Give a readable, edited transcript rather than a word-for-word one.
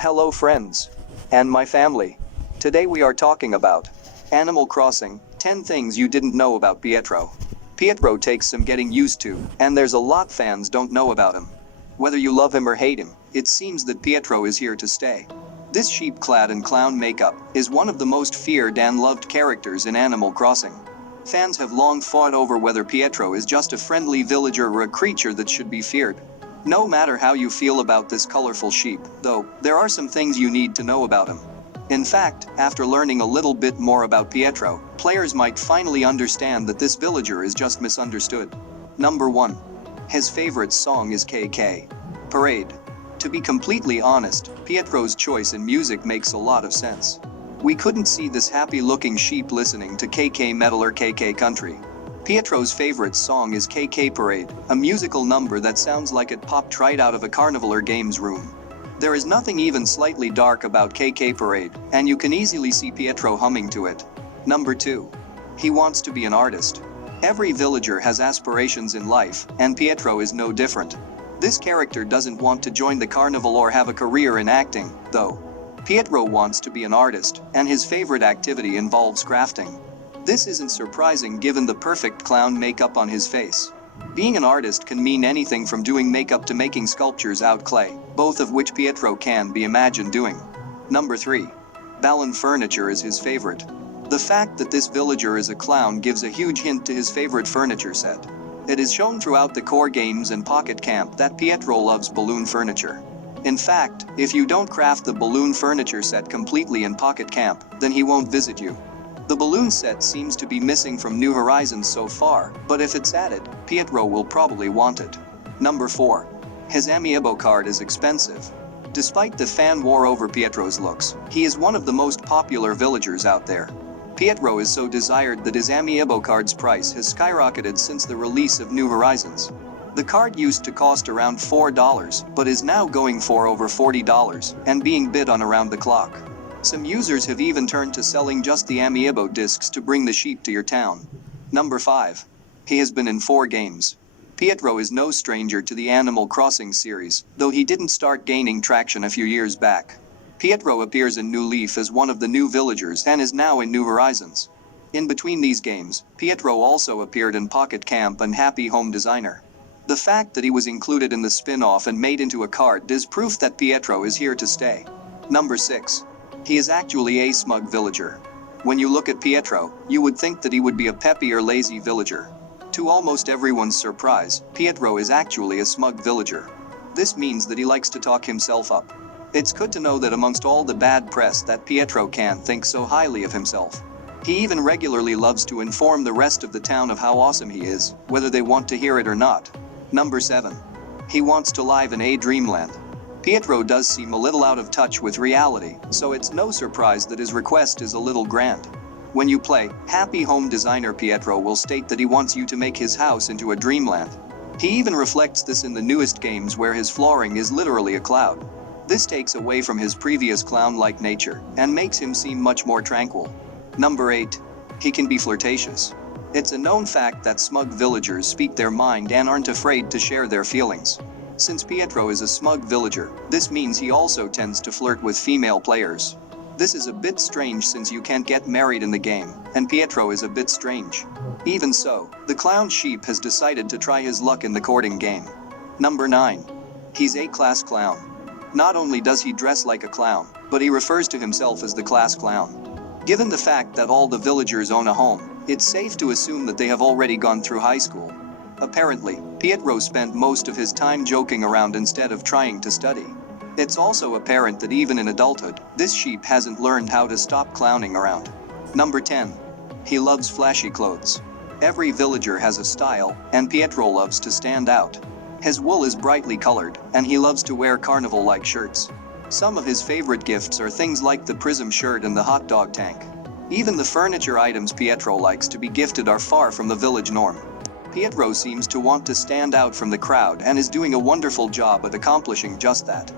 Hello friends. And my family. Today we are talking about Animal Crossing, 10 things you didn't know about Pietro. Pietro takes some getting used to, and there's a lot fans don't know about him. Whether you love him or hate him, it seems that Pietro is here to stay. This sheep clad in clown makeup is one of the most feared and loved characters in Animal Crossing. Fans have long fought over whether Pietro is just a friendly villager or a creature that should be feared. No matter how you feel about this colorful sheep, though, there are some things you need to know about him. In fact, after learning a little bit more about Pietro, players might finally understand that this villager is just misunderstood. Number 1. His favorite song is KK Parade. To be completely honest, Pietro's choice in music makes a lot of sense. We couldn't see this happy-looking sheep listening to KK metal or KK country. Pietro's favorite song is KK Parade, a musical number that sounds like it popped right out of a carnival or games room. There is nothing even slightly dark about KK Parade, and you can easily see Pietro humming to it. Number 2. He wants to be an artist. Every villager has aspirations in life, and Pietro is no different. This character doesn't want to join the carnival or have a career in acting, though. Pietro wants to be an artist, and his favorite activity involves crafting. This isn't surprising given the perfect clown makeup on his face. Being an artist can mean anything from doing makeup to making sculptures out clay, both of which Pietro can be imagined doing. Number 3. Ballon furniture is his favorite. The fact that this villager is a clown gives a huge hint to his favorite furniture set. It is shown throughout the core games and Pocket Camp that Pietro loves balloon furniture. In fact, if you don't craft the balloon furniture set completely in Pocket Camp, then he won't visit you. The balloon set seems to be missing from New Horizons so far, but if it's added, Pietro will probably want it. Number 4. His amiibo card is expensive. Despite the fan war over Pietro's looks, he is one of the most popular villagers out there. Pietro is so desired that his amiibo card's price has skyrocketed since the release of New Horizons. The card used to cost around $4, but is now going for over $40 and being bid on around the clock. Some users have even turned to selling just the amiibo discs to bring the sheep to your town. Number 5. He has been in 4 games. Pietro is no stranger to the Animal Crossing series, though he didn't start gaining traction a few years back. Pietro appears in New Leaf as one of the new villagers and is now in New Horizons. In between these games, Pietro also appeared in Pocket Camp and Happy Home Designer. The fact that he was included in the spin-off and made into a card is proof that Pietro is here to stay. Number 6. He is actually a smug villager. When you look at Pietro, you would think that he would be a peppy or lazy villager. To almost everyone's surprise, Pietro is actually a smug villager. This means that he likes to talk himself up. It's good to know that amongst all the bad press that Pietro can think so highly of himself. He even regularly loves to inform the rest of the town of how awesome he is, whether they want to hear it or not. Number 7. He wants to live in a dreamland. Pietro does seem a little out of touch with reality, so it's no surprise that his request is a little grand. When you play Happy Home Designer, Pietro will state that he wants you to make his house into a dreamland. He even reflects this in the newest games where his flooring is literally a cloud. This takes away from his previous clown-like nature and makes him seem much more tranquil. Number 8. He can be flirtatious. It's a known fact that smug villagers speak their mind and aren't afraid to share their feelings. Since Pietro is a smug villager, this means he also tends to flirt with female players. This is a bit strange since you can't get married in the game, and Pietro is a bit strange. Even so, the clown sheep has decided to try his luck in the courting game. Number 9. He's a class clown. Not only does he dress like a clown, but he refers to himself as the class clown. Given the fact that all the villagers own a home, it's safe to assume that they have already gone through high school. Apparently, Pietro spent most of his time joking around instead of trying to study. It's also apparent that even in adulthood, this sheep hasn't learned how to stop clowning around. Number 10. He loves flashy clothes. Every villager has a style, and Pietro loves to stand out. His wool is brightly colored, and he loves to wear carnival-like shirts. Some of his favorite gifts are things like the prism shirt and the hot dog tank. Even the furniture items Pietro likes to be gifted are far from the village norm. Pietro seems to want to stand out from the crowd and is doing a wonderful job at accomplishing just that.